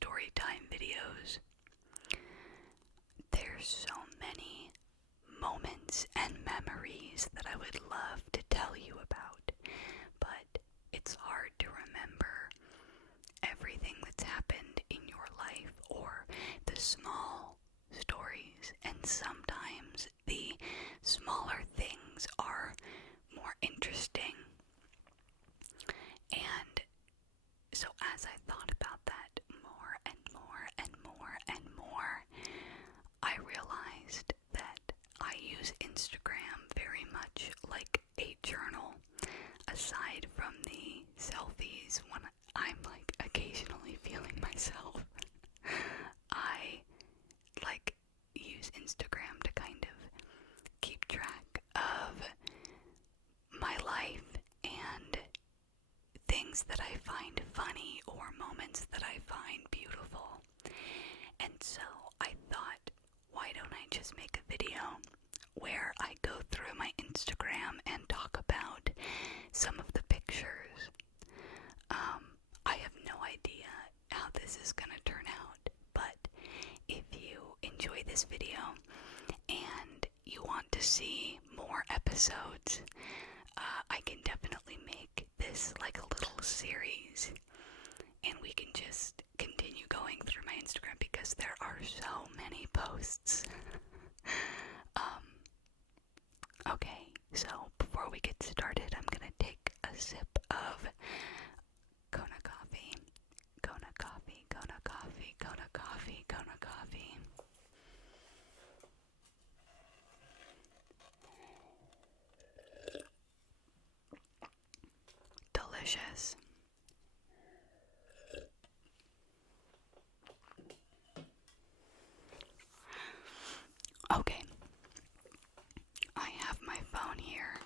Storytime videos. There's so many moments and memories that I would love to tell you about, but it's hard to remember everything that's happened in your life or the small stories, and sometimes the smaller things are more interesting. And so as I thought about that more and more and more and more, I realized that I use Instagram very much like a journal. Aside from the selfies when I'm like occasionally feeling myself, I use Instagram to kind of keep track of my life and things that I find funny or moments that I find beautiful. And so I thought, why don't I just make a video where I go through my Instagram and talk about some of the pictures. I have no idea how this is gonna turn out, but if you enjoy this video and you want to see more episodes, I can definitely make this like a little series, and we can just continue going through my Instagram because there are so many posts. Okay, so before we get started, I'm gonna take a sip of Kona coffee. Kona coffee, Kona coffee, Kona coffee, Kona coffee. Delicious. Okay, I have my phone here.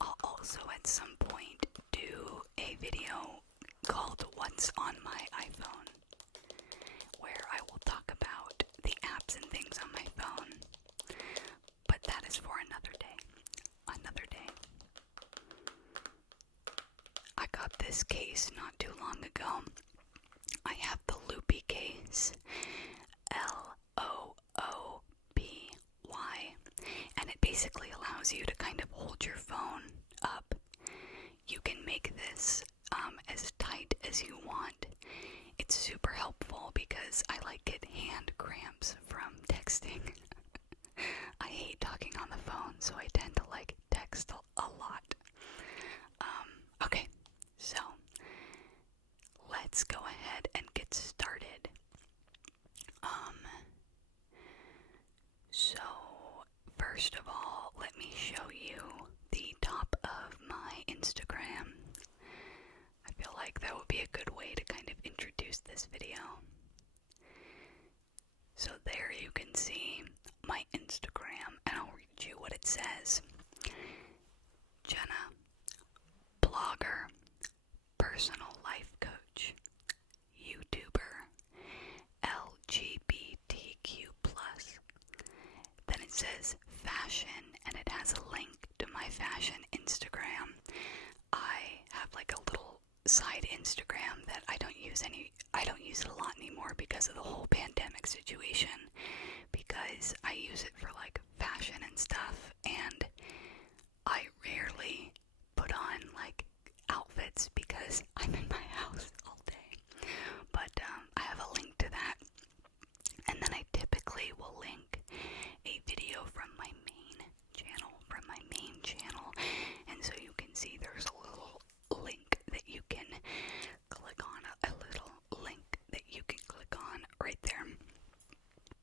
I'll also at some point do a video called What's on My iPhone, where I will talk about the apps and things on my phone. But that is for another day. Another day. I got this case not too long ago. I have the Loopy case, Loopy, and it basically allows you to kind of hold your phone up. You can make this as tight as you want. It's super helpful because I get hand cramps from texting. I hate talking on the phone, so I tend to text a lot. Okay, so let's go ahead and get started. So first of all, let me show you the top of my Instagram. I feel like that would be a good way to kind of introduce this video. So there you can see my Instagram, and I'll read you what it says. Jenna, blogger, personal life coach, YouTuber, LGBTQ+. Then it says fashion, and it has a link to my fashion Instagram. I have a little side Instagram that I don't use it a lot anymore because of the whole pandemic situation, because I use it for fashion and stuff, and I rarely put on outfits because I'm in my house all day. But I have a link to that, and then I typically will link a video from my main channel, and so you can see there's a little link that you can click on, right there.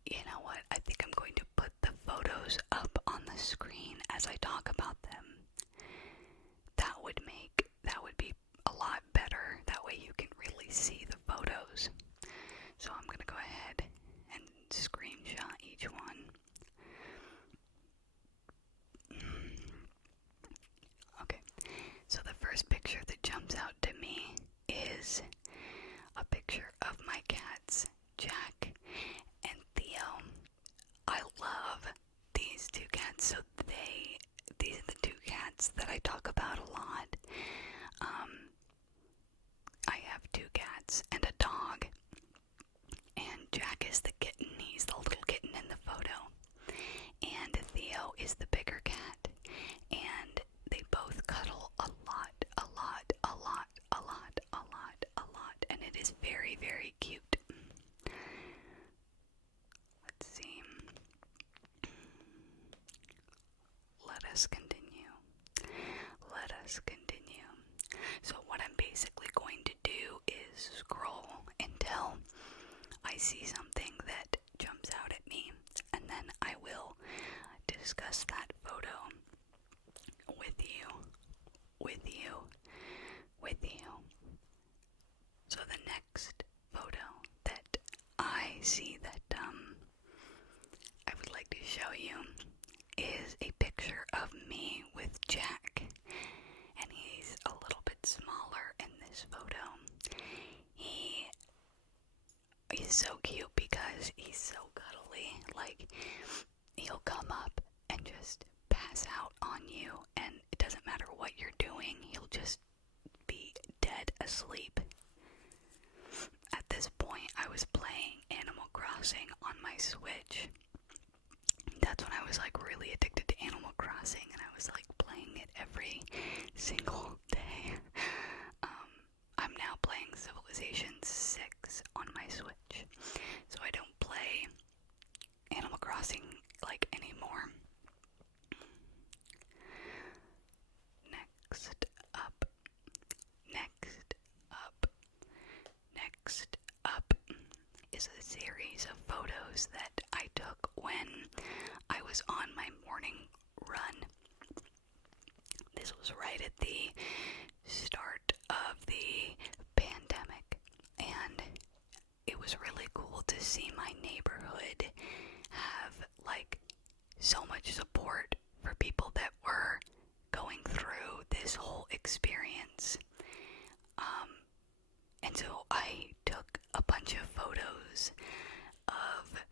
You know what, I think I'm going to put the photos up on the screen as I talk about them. That would be a lot better cats and a dog. And Jack is the kitten. He's the little kitten in the photo. And Theo is the bigger cat. And they both cuddle a lot, a lot, a lot, a lot, a lot, a lot. And it is very, very cute. Let's see. Let us continue. Let us continue. So what I'm basically going to do is scroll until I see something that jumps out at me, and then I will discuss that photo with you. So the next photo that I see that I would like to show you is a picture of me with Jack, and he's a little bit smaller in this photo. He's so cute because he's so cuddly. Like, he'll come up and just pass out on you, and it doesn't matter what you're doing, he'll just be dead asleep. At this point, I was playing Animal Crossing on my Switch. That's when I was like really addicted to Animal Crossing, and I was like playing it every single day. I'm now playing Civilization 6 on my Switch, so I don't play Animal Crossing like anymore. Next up is a series of photos that I took when I was on my morning run. This was right at the start of the pandemic, and it was really cool to see my neighborhood have like so much support for people that were going through this whole experience. And so I took a bunch of photos of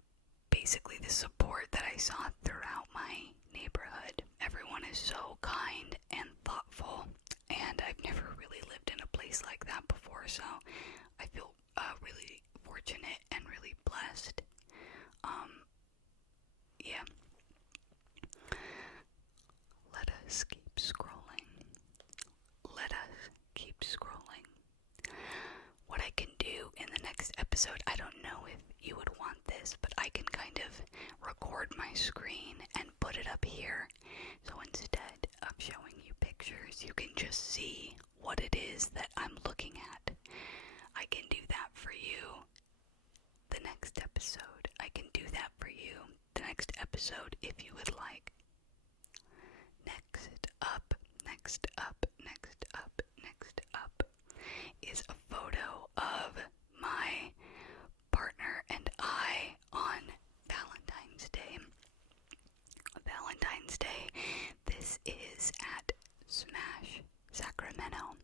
basically the support that I saw throughout my neighborhood. Everyone is so kind and thoughtful, and I've never really lived in a place like that before, so I feel really fortunate and really blessed. Yeah. Let us keep scrolling. What I can do in the next episode, I don't know if you would want this, but I can kind of record my screen and put it up here. So instead of showing you pictures, you can just see what it is that I'm looking at. I can do that for you the next episode. If you would like. Next up is a photo of my partner and I on Valentine's Day. This is at Smash, Sacramento.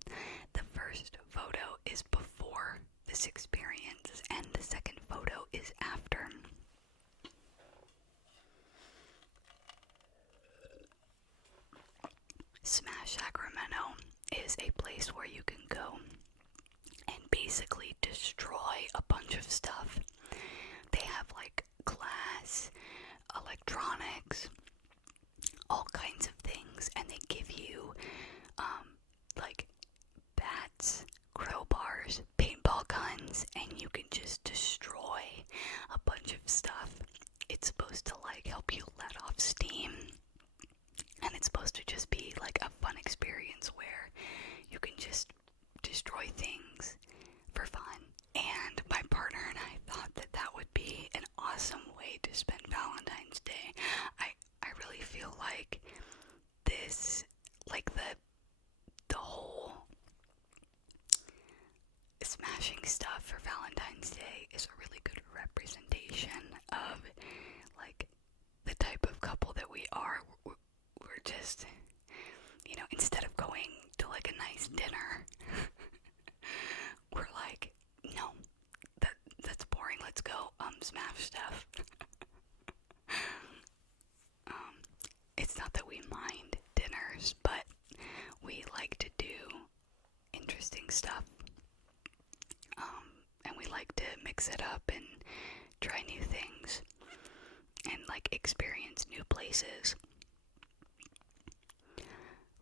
The first photo is before this experience, and the second photo is after. Smash, Sacramento is a place where you can go and basically destroy a bunch of stuff. They have like glass, electronics, all kinds of things, and they give you like bats, crowbars, paintball guns, and you can just destroy a bunch of stuff. It's supposed to like help you let off steam, and it's supposed to just be like a fun experience where you can just destroy things for fun. And my partner and I thought that that would be an awesome way to spend Valentine's Day. I really feel like this, like the whole smashing stuff for Valentine's Day is a really good representation of like the type of couple that we are. We're just, you know, instead of going to like a nice dinner, we're like, no, that's boring, let's go smash stuff. It's not that we mind dinners, but we like to do interesting stuff. like to mix it up and try new things and like experience new places.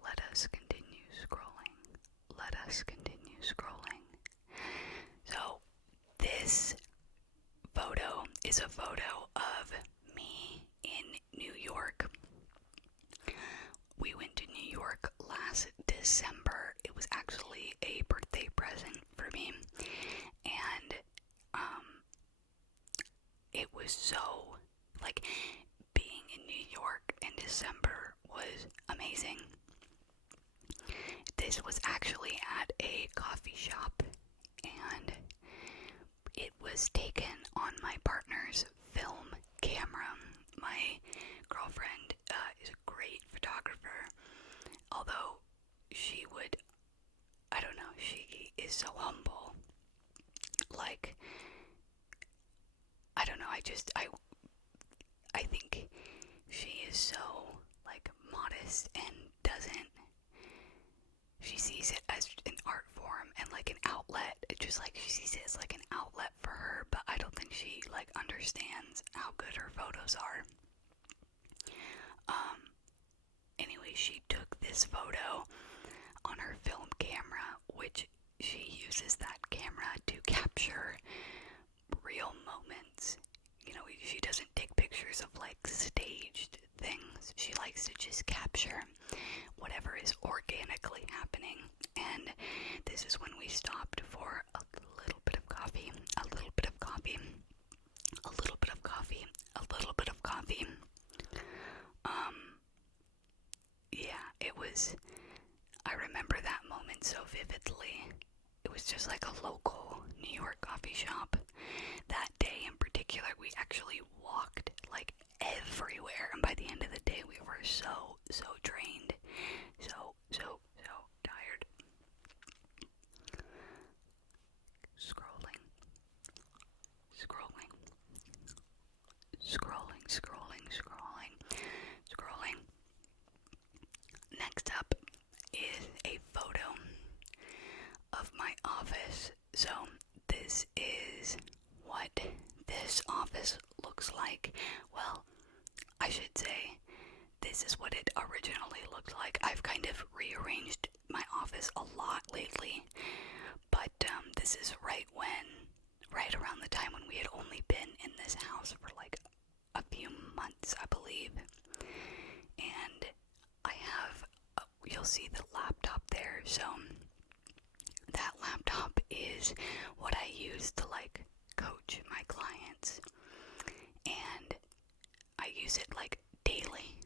Let us continue scrolling. Let us continue scrolling. So this photo is a photo of me in New York. We went to New York last December. It was actually a birthday present for me. And it was so, like, being in New York in December was amazing. This was actually at a coffee shop, and it was taken on my partner's film camera. My girlfriend is a great photographer, although she would, I don't know, she is so humble. Like, I don't know, I think she is so, like, modest and she sees it as an art form and like an outlet. It's just like she sees it as like an outlet for her, but I don't think she like understands how good her photos are. Anyway, she took this photo on her film camera, which she uses that camera to capture real moments. You know, she doesn't take pictures of like staged things. She likes to just capture whatever is organically happening. And this is when we stopped for a little bit of coffee, a little bit of coffee, a little bit of coffee, a little bit of coffee. Yeah, it was, I remember that moment so vividly. It was just like a local New York coffee shop. That day in particular, we actually walked like everywhere, and by the end of the day, we were so drained, so tired. Scrolling. Next up is a photo of my office. So this is what this office looks like. Well, I should say this is what it originally looked like. I've kind of rearranged my office a lot lately, but this is right around the time when we had only been in this house for like a few months, I believe. And I have, you'll see the laptop there, so that laptop is what I use to like coach my clients, and I use it like daily.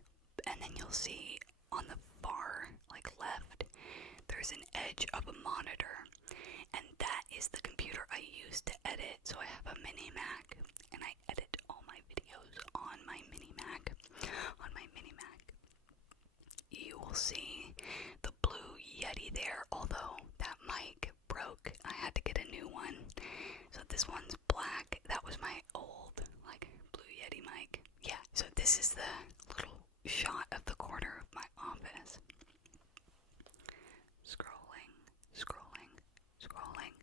And then you'll see on the far like left, there's an edge of a monitor, and that is the computer I use to edit. So I have a mini Mac, and I edit all my videos on my mini Mac. You will see the blue Yeti there, although that mic broke. I had to get a new one. So this one's black. That was my old like blue Yeti mic. Yeah, so this is the little shot of the corner of my office. Scrolling, scrolling, scrolling,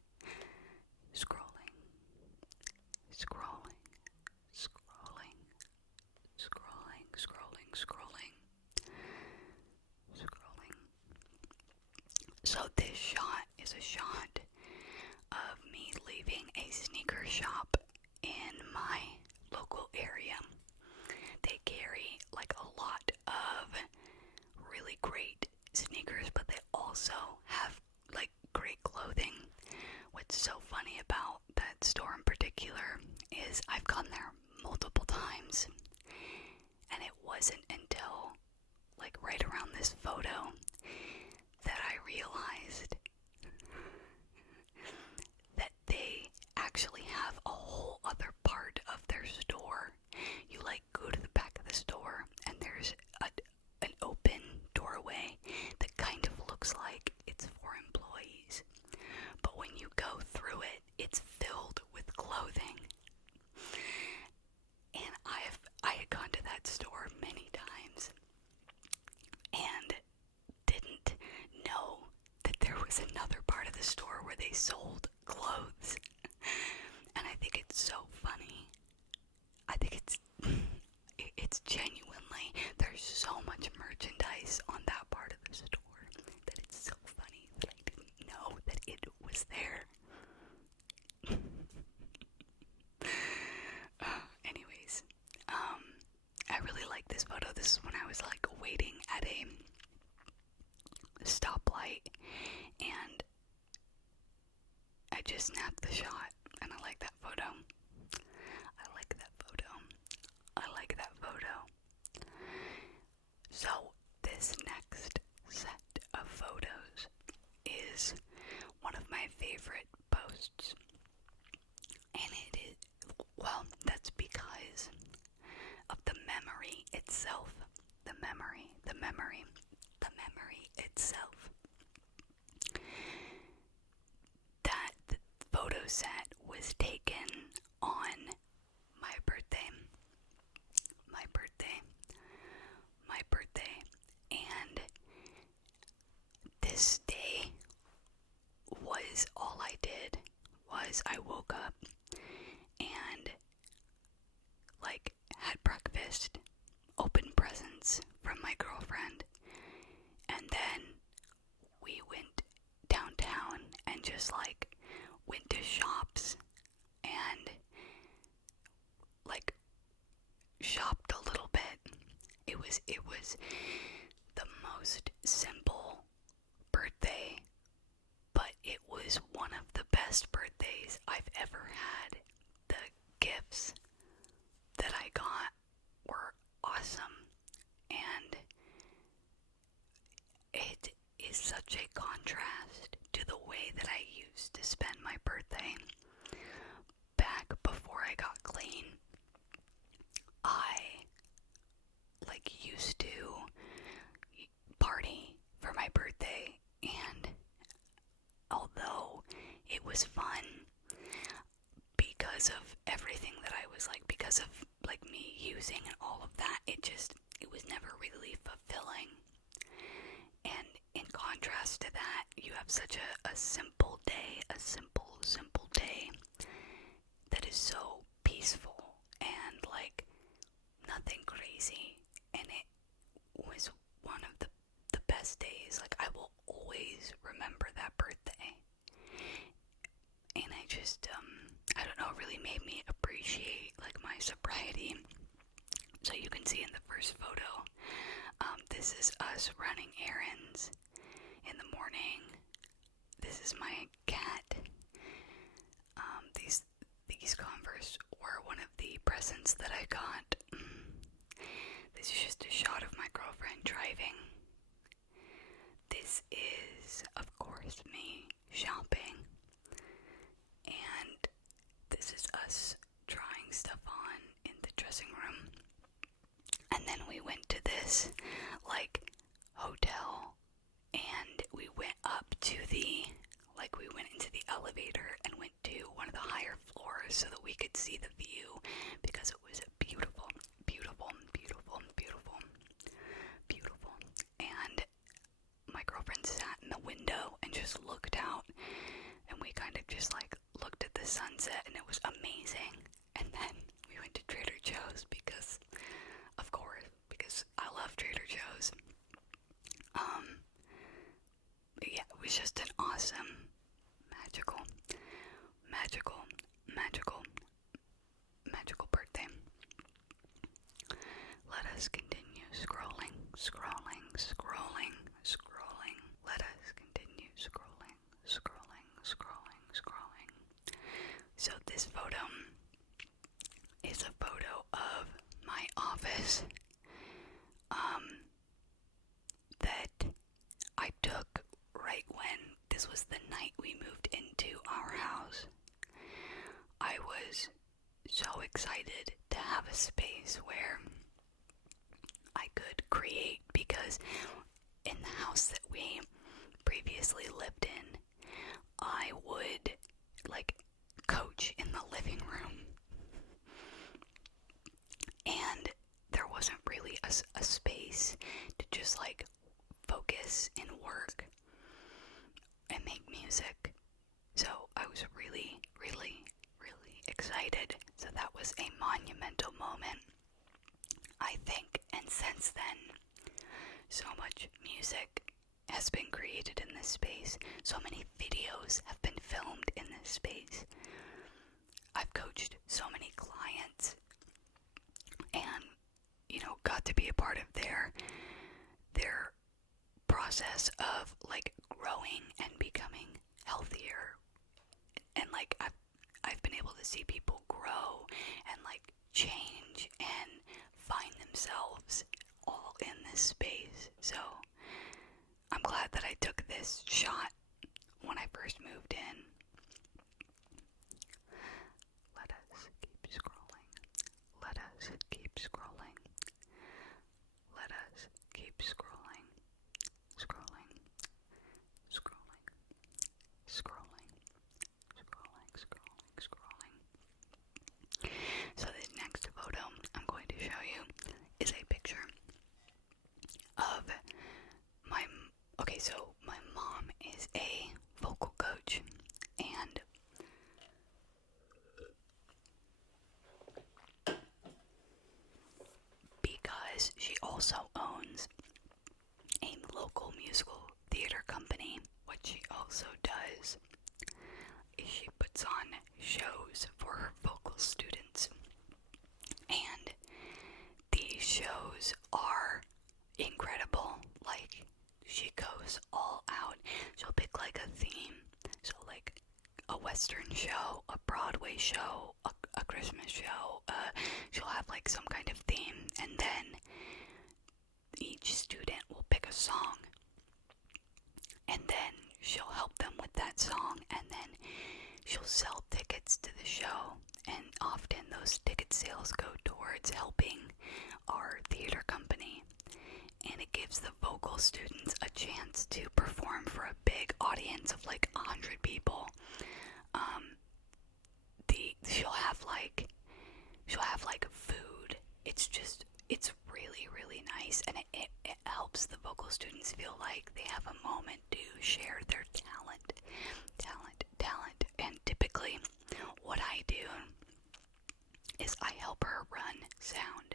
scrolling, scrolling, scrolling, scrolling, scrolling, scrolling, scrolling. So this shot is a shot of me leaving a sneaker shop in my local area. They carry like a lot of really great sneakers, but they also have like great clothing. What's so funny about that store in particular is I've gone there multiple times, and it wasn't until like right around this photo that I realized that they actually have a whole other part of their store. You like go to the back of the store, and there's an open doorway that kind of looks like it's for employees, but when you go through it, it's filled with clothing. And I had gone to that store many times and didn't know that there was another part of the store where they sold clothes. I think it's so funny. I think it's genuinely, there's so much merchandise on that part of the store that it's so funny that I didn't know that it was there. Anyways, I really like this photo. This is when I was like waiting at a stoplight and I just snapped the shot, and I like that photo. I like that photo. I like that photo. So this next set of photos is one of my favorite posts. And it is, well, that's because of the memory itself. The memory itself. That photo set was taken on my birthday, and this day was, all I did was I woke up and like had breakfast, opened presents from my girlfriend, and then we went downtown and just like went to shops and like shopped a little bit. It was the most simple birthday, but it was one of the best birthdays I've ever had. The gifts that I got were awesome, and it is such a contrast to the way that I used to spend my birthday. Back before I got clean, I used to party for my birthday, and although it was fun because of everything that I was like, because of like me using and all of that, it was never really fulfilling. And in contrast to that, you have such a simple day, a simple day that is so peaceful and like nothing crazy, and it was one of the best days. Like, I will always remember that birthday, and I just I don't know, it really made me appreciate like my sobriety. So you can see in the first photo, this is us running errands in the morning. This is my cat. These Converse were one of the presents that I got. This is just a shot of my girlfriend driving. This is, of course, me shopping. And this is us trying stuff on in the dressing room. And then we went to this, like, hotel. And we went up to we went into the elevator and went to one of the higher floors so that we could see the view, because it was beautiful. And my girlfriend sat in the window and just looked out, and we kind of just like looked at the sunset, and it was amazing. And then we went to Trader Joe's because, of course, because I love Trader Joe's. Yeah, it was just an awesome, magical birthday. Let us continue scrolling. Let us continue scrolling. So this photo is a photo of my office that I took right when this was the night we moved into our house. I was so excited to have a space where I could create, because in the house that we previously lived in, I would like coach in the living room, and there wasn't really a space to just like focus and work and make me be a part of their process of like growing and becoming healthier. And like I've been able to see people grow and like change and find themselves all in this space. So I'm glad that I took this shot when I first moved in. Let us keep scrolling. Let us keep scrolling. Let us keep scrolling. Scrolling. Scrolling. Scrolling. Scrolling. Scrolling. Scrolling. So the next photo I'm going to show you is a picture of my mom is a vocal coach, and because she also owns a local musical theater company, what she also does is she puts on shows for her vocal students, and these shows are incredible. Like, she goes all out. She'll pick like a theme, so like a Western show, a Broadway show, a Christmas show. She'll have like some kind of theme, and then each student will pick a song, and then she'll help them with that song, and then she'll sell tickets to the show, and often those ticket sales go towards helping our theater company, and it gives the vocal students a chance to perform for a big audience of like 100 people. She'll have like food. It's really, really nice, and it helps the vocal students feel like they have a moment to share their talent. And typically what I do is I help her run sound.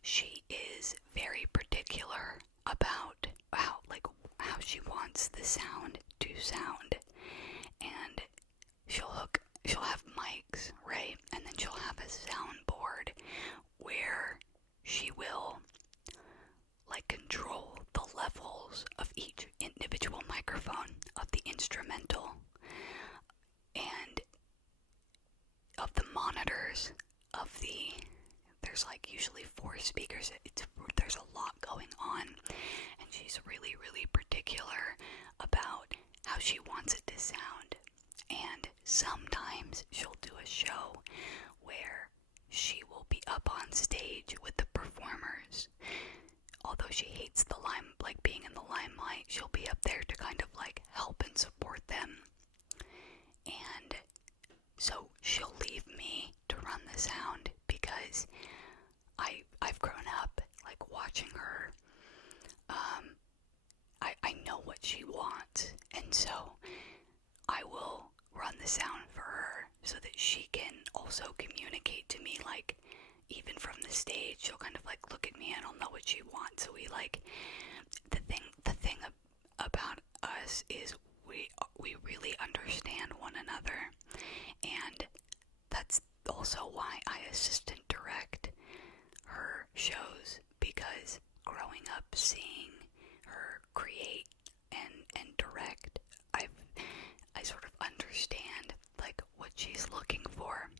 She is very particular about how she wants the sound to sound, and she'll have mics, right? And then she'll have a soundboard where she will like control the levels of each individual microphone of the instrumental and of the monitors of there's like usually 4 speakers. There's a lot going on, and she's really, really particular about how she wants it to sound. And sometimes she'll do a show where she will be up on stage with the performers. Although she hates being in the limelight, she'll be up there to kind of like help and support them. And so she'll leave me to run the sound because I've grown up like watching her. I know what she wants, and so I will run the sound for her so that she can also communicate to me, like even from the stage. She'll kind of like look at me and I'll know what she wants. So we like the thing about us is we really understand one another, and that's also why I assistant direct her shows, because growing up seeing her create and direct, I sort of understand like what she's looking for,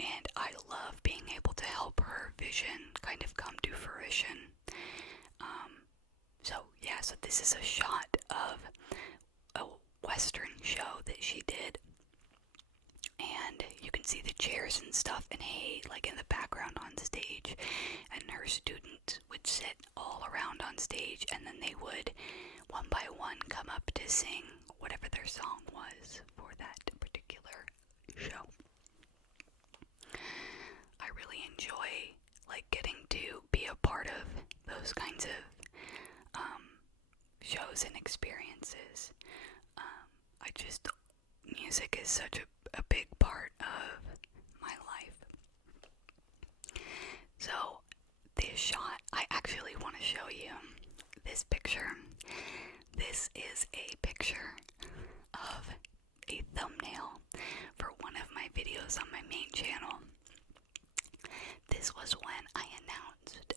and I love being able to help her vision kind of come to fruition. So this is a shot of a Western show that she did, and you can see the chairs and stuff and hay like in the background on stage, and her students would sit all around on stage, and then they would one by one come up to sing whatever their song was for that particular show. I really enjoy like getting to be a part of those kinds of shows and experiences. Music is such a big part of my life. So this shot, I actually want to show you this picture. This is a picture of a thumbnail for one of my videos on my main channel. This was when I announced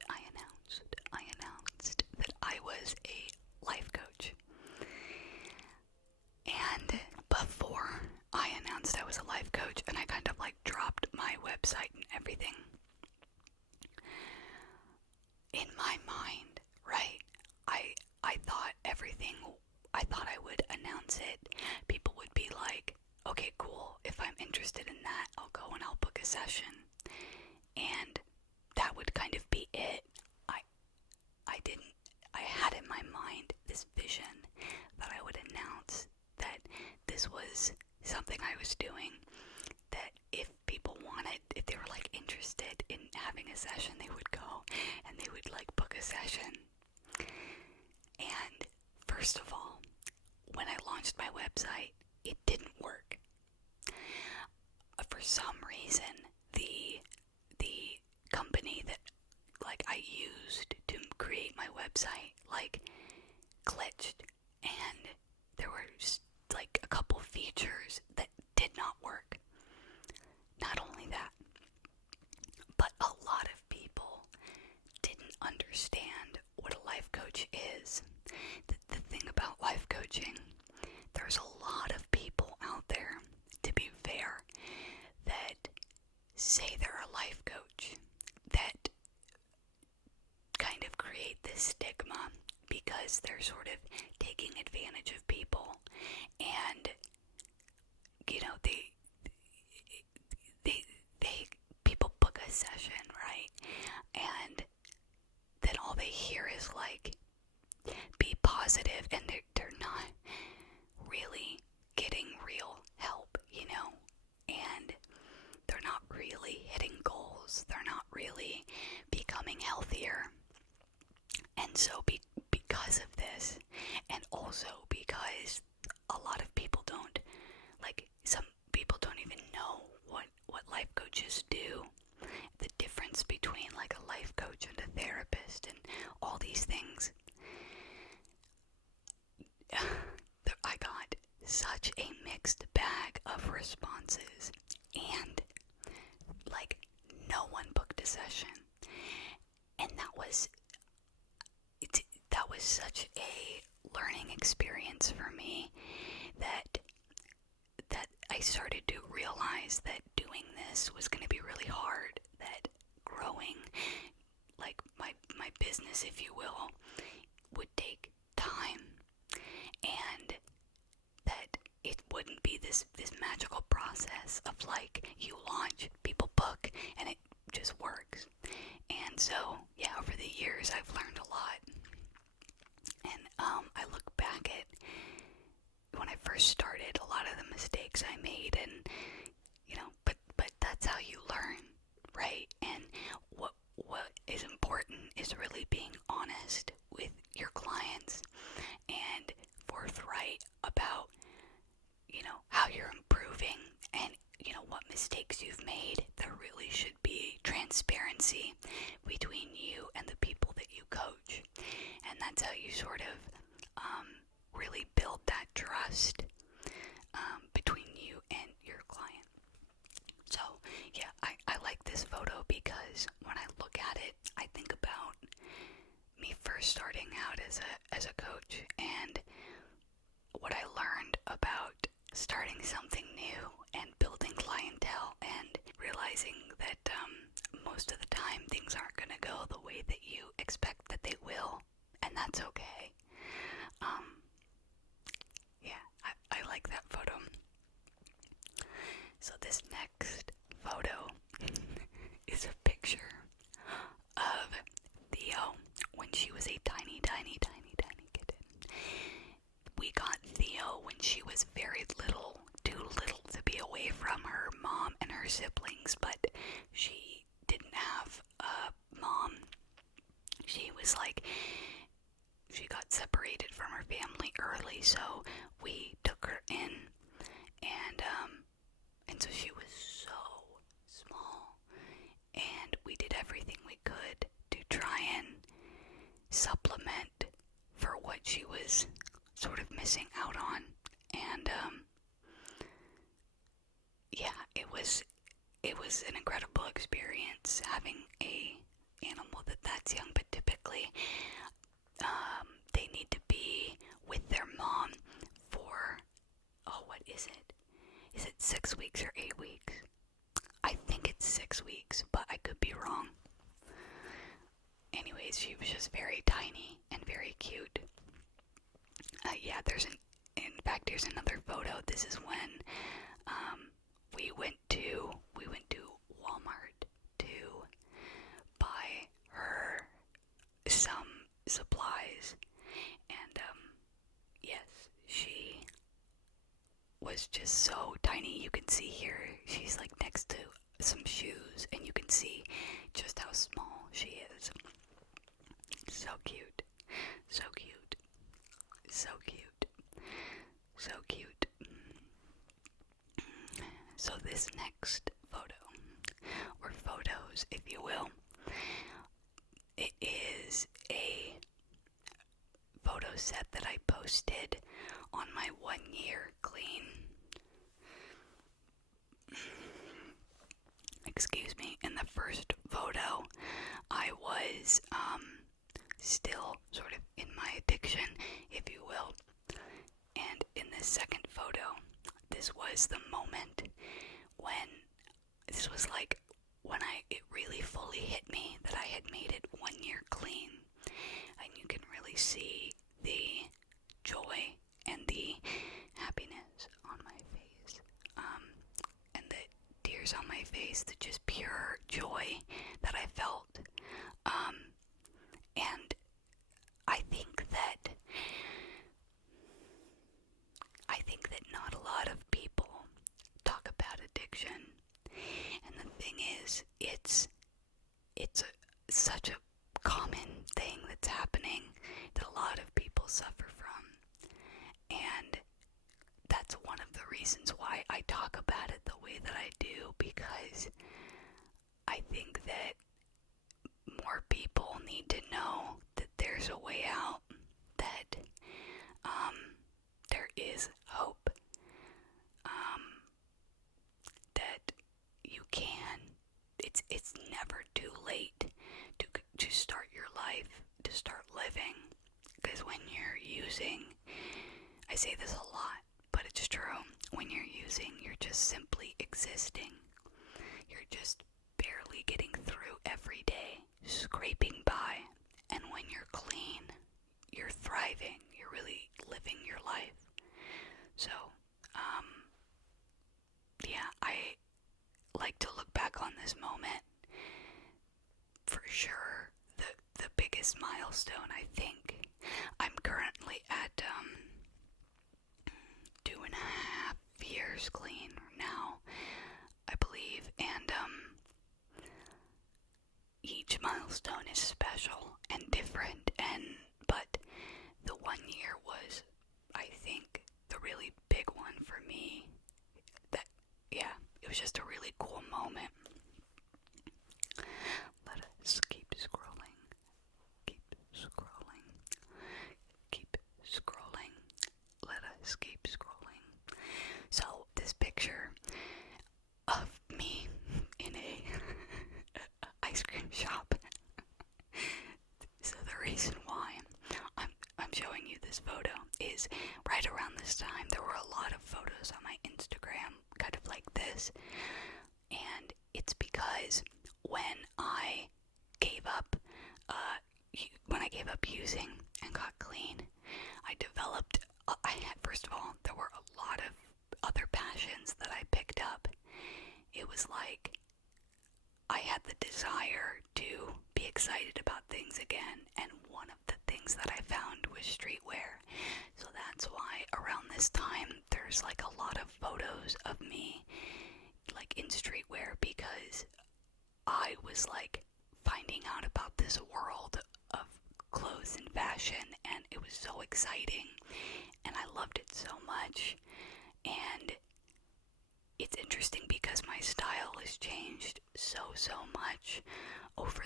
announced that I was a life coach. And before I announced I was a life coach and I kind of like dropped my website and everything, in my mind, right, I thought I thought I would announce it. People would be like, okay, cool. If I'm interested in that, I'll go and I'll book a session. And that would kind of be it. I had in my mind this vision that I would announce that this was something I was doing, that if people wanted, if they were like interested in having a session, they would go and they would like book a session. And first of all, when I launched my website, it didn't work. For some reason, the company that like I used to create my website like glitched, and there were just like a couple features that did not work. Not only that, but a lot of people didn't understand what a life coach is. The thing about life coaching, there's a lot of people out there, to be fair, that say they're a life coach, that kind of create this stigma because they're sort of taking advantage of people, and you know, they people book a session, right, and then all they hear is like, be positive, and they're not really getting real help, you know, and they're not really hitting goals, they're not really becoming healthier. And so because of this, and also because a lot of people don't, like some people don't even know what life coaches do, the difference between like a life coach and a therapist and all these things. I got such a mixed bag of responses, and like no one booked a session, and that was such a learning experience for me that I started to realize that doing this was going to be really hard, that growing like my business, if you will, would take time, and that it wouldn't be this magical process of like you launch, people book, and it just works. And so yeah, over the years I've learned a lot, and I look back at when I first started, a lot of the mistakes I made, and you know, but that's how you learn, right? And what is important is really being honest with your clients and forthright about, you know, how you're improving and, you know, what mistakes you've made. There really should be transparency between you and the people that you coach, and that's how you sort of really build that trust between you and your client. So yeah, I like this photo because when I look at it, I think about me first starting out as a coach, and what I learned about starting something new and building clientele, and realizing that most of the time things aren't going to go the way that you expect that they will, and that's okay. Yeah, I like that photo. So this next photo is a picture of Theo when she was a tiny kitten. We got Theo when she was very little, too little to be away from her mom and her siblings, but she didn't have a mom. She got separated from her family early, so we took her in, and so she was so small, and we did everything we could to try and supplement for what she was sort of missing out on. And yeah, it was an incredible experience having a animal that's young, but typically basically they need to be with their mom for, oh, what is it? Is it 6 weeks or 8 weeks? I think it's 6 weeks, but I could be wrong. Anyways, she was just very tiny and very cute. Yeah, in fact, here's another photo. This is when we went to Walmart to buy her some supplies, and yes, she was just so tiny. You can see here, she's like next to some shoes, and you can see just how small she is. So cute, so cute, so cute, so cute. So this next photo, or photos if you will, it is a photo set that I posted on my 1 year clean. Excuse me. In the first photo, I was still sort of in my addiction, if you will. And in the second photo, this was the moment when, this was like when it really fully hit me that I had made it 1 year clean. And you can really see the joy and the happiness on my face, and the tears on my face, the just pure joy that I felt. And I think that not a lot of people talk about addiction. And the thing is, it's such a common thing that's happening that a lot of people suffer from. And that's one of the reasons why I talk about it the way that I do, because I think that more people need to know that there's a way out, that there is hope, that you can. It's never too late to start your life, to start living, because when you're using, I say this a lot, but it's true, when you're using, you're just simply existing. You're just barely getting through every day, scraping by. And when you're clean, you're thriving, you're really living your life. So, yeah, I like to look back on this moment. For sure, the biggest milestone, I think. I'm currently at 2.5 years clean now, I believe, and each milestone is special and different, but the 1 year was, I think, the really big one for me. That, yeah, it was just a really cool moment. Let us keep scrolling, keep scrolling, keep scrolling, let us keep scrolling. So this picture of me in a ice cream shop. So the reason why I'm showing you this photo is right around this time there were a lot of photos on my Instagram kind of like this, and it's because when I gave up using and got clean, I developed, first of all, there were a lot of other passions that I picked up. It was like I had the desire to be excited about things again, and one of the things that I found was streetwear. So that's why around this time there's like a lot of photos of me like in streetwear, because I was like finding out about this world of clothes and fashion, and it was so exciting, and I loved it so much. And it's interesting because my style has changed so much over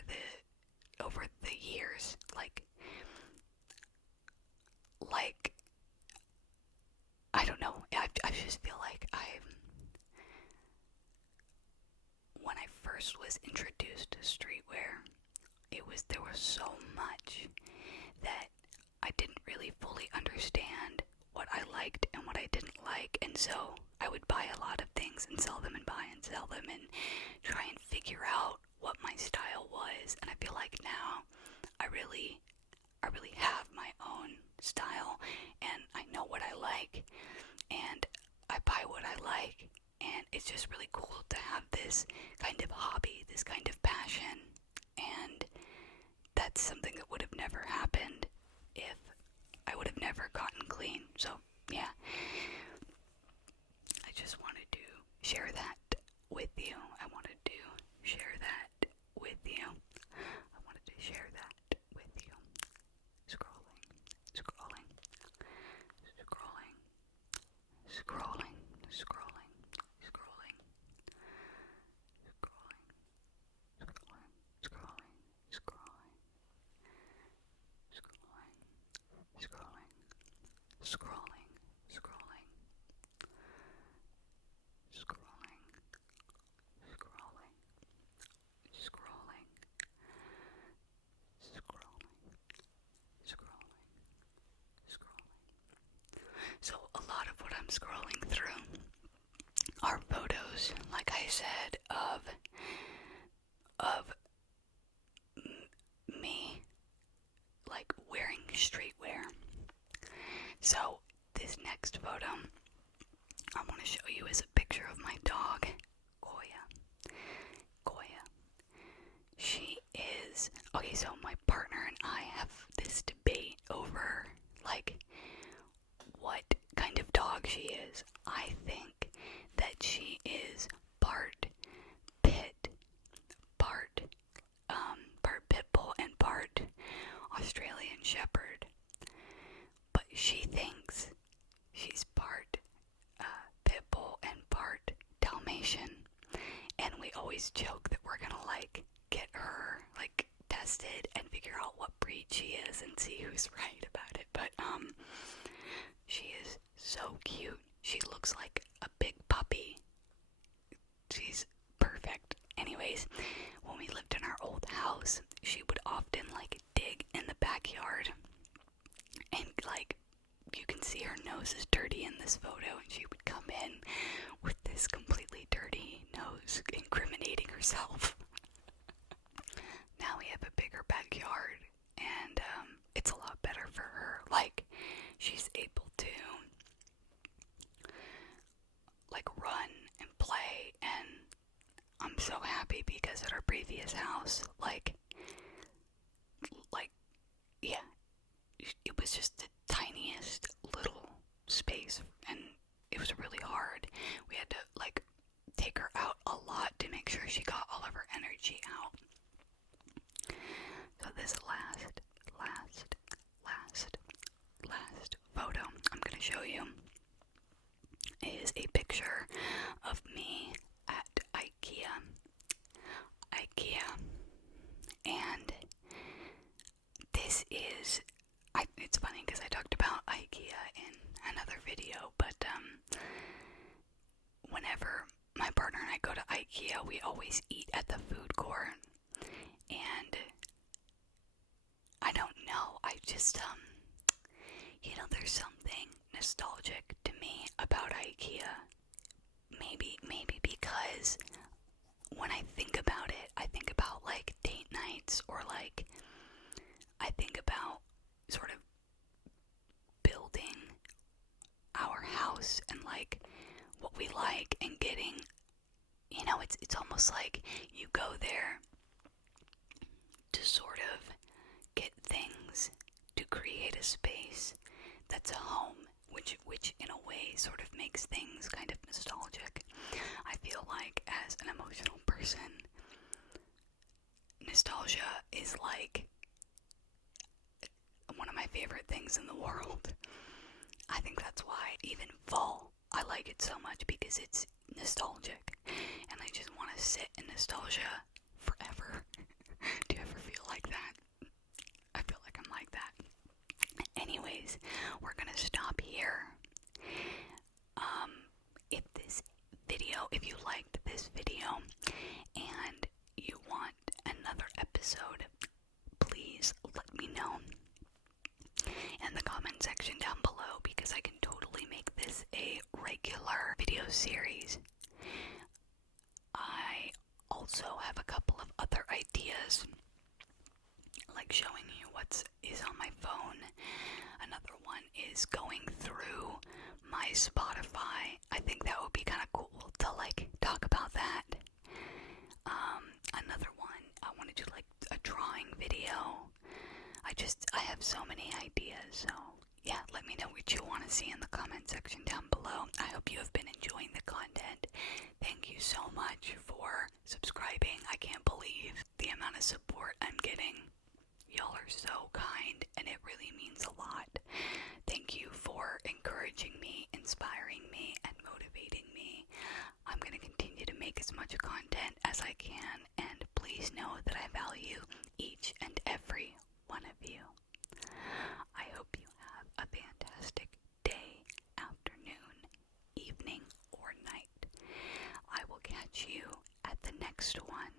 the years. Like I don't know. I just feel like when I first was introduced to streetwear, there were was so much that I didn't really fully understand what I liked and what I didn't like, and so I would buy a lot of things and sell them and buy and sell them and try and figure out what my style was. And I feel like now I really have my own style, and I know what I like, and I buy what I like, and it's just really cool to have this kind of hobby, this kind of passion, and that's something that would have never happened if I would have never gotten clean. So yeah, I just wanted to share that with you. I wanted to share that with you. I wanted to share that with you. Scrolling, scrolling, scrolling, scrolling, scrolling, scrolling, scrolling, scrolling, scrolling, scrolling, scrolling, scrolling, scrolling, scrolling, scrolling, scrolling, scrolling, scrolling, scrolling, scrolling. So a lot of what I'm scrolling through are photos, like I said, of me like wearing streetwear. So this next photo I want to show you is a picture of my dog, Goya. Goya. She is, okay, so my partner and I have this debate over, like, what kind of dog she is. I think that she is part pit, part pit bull and part Australian Shepherd. But she thinks she's part pit bull and part Dalmatian. And we always joke that we're gonna like get her like tested and figure out what breed she is and see who's right about it. But she is so cute. She looks like a big puppy. She's perfect. Anyways, when we lived in our old house, she would often like dig in the backyard, and like you can see her nose is dirty in this photo, and she would come in with this completely dirty nose, incriminating herself. Now we have a bigger backyard, and it's a lot better for her. Like, she's able to like run and play, and I'm so happy because at our previous house, like yeah, it was just the tiniest little space, and it was really hard. We had to like take her out a lot to make sure she got all of her energy out. So this last photo I'm gonna show you is a picture of me at IKEA, and this is, it's funny because I talked about IKEA in another video, but whenever my partner and I go to IKEA, we always eat at the food court, and I don't know, I just, there's something nostalgic to me about IKEA, maybe because when I think about it, I think about like date nights, or like I think about sort of building our house and like what we like and getting, it's almost like you go there to sort of get things to create a space that's a home, which in a way sort of makes things kind of nostalgic. I feel like as an emotional person, nostalgia is like one of my favorite things in the world. I think that's why even fall, I like it so much, because it's nostalgic, and I just want to sit in nostalgia forever. Do you ever feel like that? I feel like I'm like that. Anyways, we're gonna stop here. If you liked this video and you want another episode, please series. I also have a couple of other ideas, like showing you what is on my phone. Another one is going through my Spotify. I think that would be kind of cool to like talk about that. Another one, I want to do like a drawing video. I have so many ideas, so yeah, let me know what you want to see in the comment section down below. I hope you have been enjoying the content. Thank you so much for subscribing. I can't believe the amount of support I'm getting. Y'all are so kind, and it really means a lot. Thank you for encouraging me, inspiring me, and motivating me. I'm going to continue to make as much content as I can, and please know that I value each and every one of you. I hope you have a fantastic day, afternoon, evening, or night. I will catch you at the next one.